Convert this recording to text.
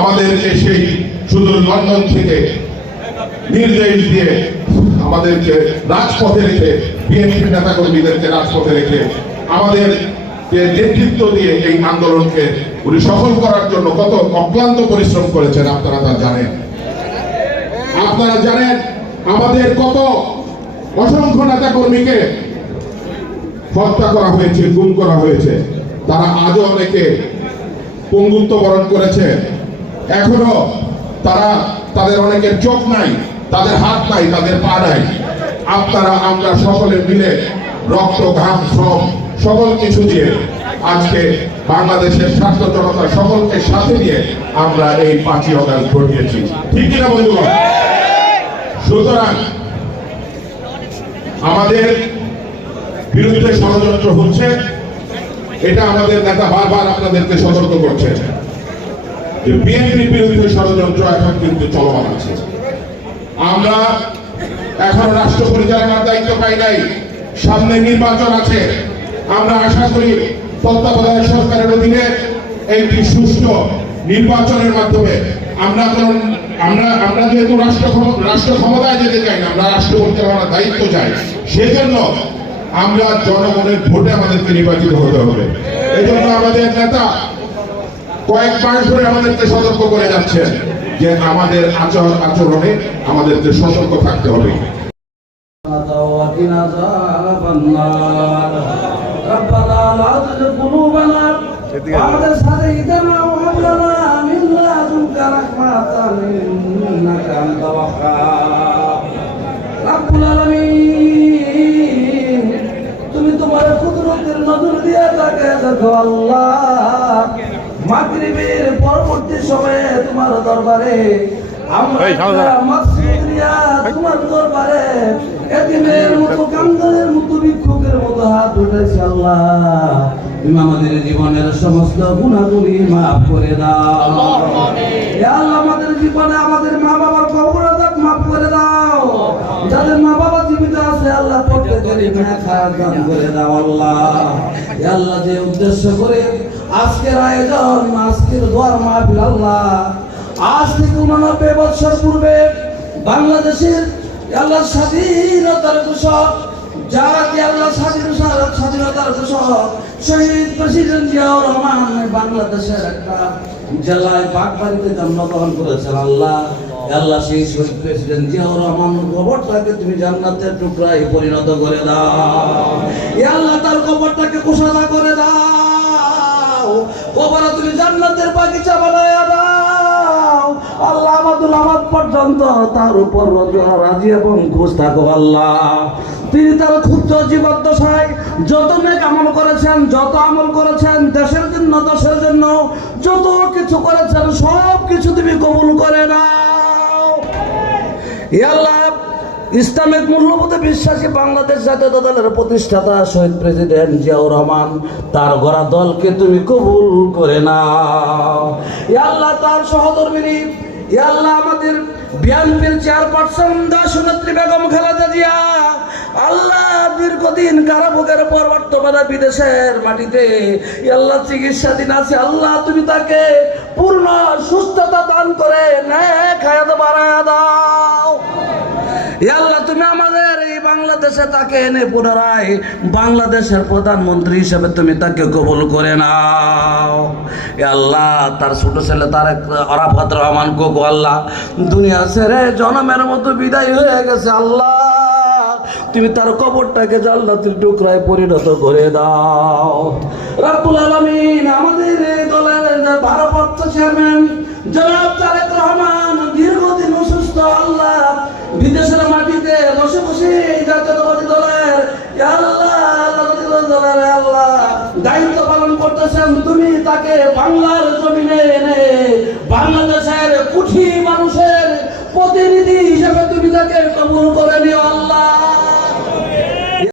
আমাদেরকে সেই সুদূর লন্ডন থেকে নির্দেশ দিয়ে আমাদেরকে রাজপথে রেখে, বিএনপি নেতা কর্মীদেরকে রাজপথে রেখে আমাদের নেতৃত্ব দিয়ে এই আন্দোলনকে উনি সফল করার জন্য কত অক্লান্ত পরিশ্রম করেছেন আপনারা তা জানেন। আপনারা জানেন আমাদের কত অসংখ্য নেতা কর্মীকে হত্যা করা হয়েছে, গুম করা হয়েছে। তারা আজও অনেকে পঙ্গুত্ব বরণ করেছে। এখনো তাদের অনেকের চোখ নাই, তাদের হাত নাই, তাদের পা নাই। আপনারা আমরা সকলে মিলে রক্ত, ঘাম, শ্রম সকল কিছু দিয়ে আজকে বাংলাদেশের ছাত্র জনতা সকলকে সাথে নিয়ে আমরা এই 5ই অগাস্ট ঘটিয়েছি, ঠিক কিনা বন্ধুগণ? সুতরাং আমাদের বিরুদ্ধে ষড়যন্ত্র হচ্ছে, এটা আমাদের নেতা বারবার আপনাদেরকে সতর্ক করছে যে বিএনপির বিরুদ্ধে ষড়যন্ত্র এখন কিন্তু চলমান আছে। আমরা এখন রাষ্ট্র পরিচালনার দায়িত্ব পাই নাই, সামনে নির্বাচন আছে। আমরা আশা করি তত্ত্বাবধায়ক সরকারের অধীনে একটি সুষ্ঠু নির্বাচনের মাধ্যমে আমরা যেহেতু রাষ্ট্র ক্ষমতায় যেতে চাই না, আমরা রাষ্ট্র পরিচালনার দায়িত্ব চাই। সেজন্য আমরা জনগণের ভোটে আমাদেরকে নির্বাচিত হতে হবে। এই জন্য আমাদের নেতা কয়েক মাস ধরে আমাদেরকে সতর্ক করে যাচ্ছেন যে আমাদের আচরণে আমাদেরকে সতর্ক থাকতে হবে। তুমি তোমার কুদরতের নজর দিয়ে তাকে দেখো আল্লাহ। মাগরিবের পরবর্তী সময়ে তোমার দরবারে তোমার দরবারে এতিমের মতো, কাঙ্গালের মতো, ভিক্ষুকের মতো হাত উঠেছে আল্লাহ। তুমি আমাদের জীবনের সমস্ত গুনাহগুলি মাফ করে দাও আল্লাহ। আমাদের জীবনে আমাদের মা বাবার কবর আযাব মাফ করে দাও। যাদের মা বাবা জীবিত আছে আল্লাহ প্রত্যেকের নেখায়াত দান করে দাও আল্লাহ। আল্লাহ যে উদ্দেশ্য করে আজকের আয়োজন, আজকের দোয়ার মাহফিল আল্লাহ, আজ থেকে 89 বছর পূর্বে বাংলাদেশের আল্লাহ স্বাধীনতার ঘোষক, যাকে আল্লাহ স্বাধীনতার ঘোষক শহীদ প্রেসিডেন্ট জিয়াউর রহমান বাংলাদেশের একটা জেলায় বাগবাড়িতে জন্মগ্রহণ করেছেন আল্লাহ। আল্লাহ সেই শহীদ প্রেসিডেন্ট জিয়াউর রহমান কবরটাকে তুমি জান্নাতের টুকরায় পরিণত করে দাও আল্লাহ। তার কবরটাকে কুশাদা করে দাও, কবর তুমি জান্নাতের বাগিচা বানায় দাও আল্লাহ। আমাদুল আবাদ পর্যন্ত তার উপর রাজি এবং খুশ থাকো আল্লাহ। তিনি তার ক্ষুদ্র জীবদ্দশায় যত নেক আমল করেছেন, যত আমল করেছেন দেশের জন্য, দেশের জন্য যত কিছু করেছেন সব কিছু তুমি কবুল করে নাও আল্লাহ। ইসলামিক মূল্যবোধে বিশ্বাসী বাংলাদেশ জাতীয় দলের প্রতিষ্ঠাতা শহীদ প্রেসিডেন্ট জিয়াউর রহমান, তার গড়া দলকে তুমি কবুল করে নাও আল্লাহ। তার সহধর্মিনী আল্লাহ আমাদের বিএনপির চেয়ারপারসন দেশনেত্রী বেগম খালেদা জিয়া আল্লাহ দীর্ঘদিন কারাভোগের পর বর্তমানে বিদেশের মাটিতে আল্লাহ চিকিৎসাধীন আছে আল্লাহ। তুমি তাকে পূর্ণ সুস্থতা দান করে নেক হায়াত বাড়ায়া দাও আল্লাহ। তুমি আমাদের এই বাংলাদেশে তাকে এনে পুনরায় বাংলাদেশের প্রধানমন্ত্রী হিসেবে তুমি তাকে কবুল করে নাও আল্লাহ। তার ছোট ছেলে তারেক আরাফাত রহমান কোকো আল্লাহ দুনিয়া ছেড়ে জনমের মতো বিদায় হয়ে গেছে আল্লাহ। তুমি তার কবরটাকে জান্নাতের টুকরায় পরিণত করে দাও রব্বুল আলামিন। আমাদের এই দলের ভারপ্রাপ্ত চেয়ারম্যান জনাব তারেক রহমান দীর্ঘদিন অসুস্থ আল্লাহ, বিদেশের মাটিতে বসে বসে জাতীয়তাবাদী দলের আল্লাহ দায়িত্ব পালন করতেছেন। তুমি তাকে বাংলার জমিনে এনে বাংলাদেশের কোটি মানুষের প্রতিনিধি হিসেবে তুমি তাকে কবুল করে নিও আল্লাহ।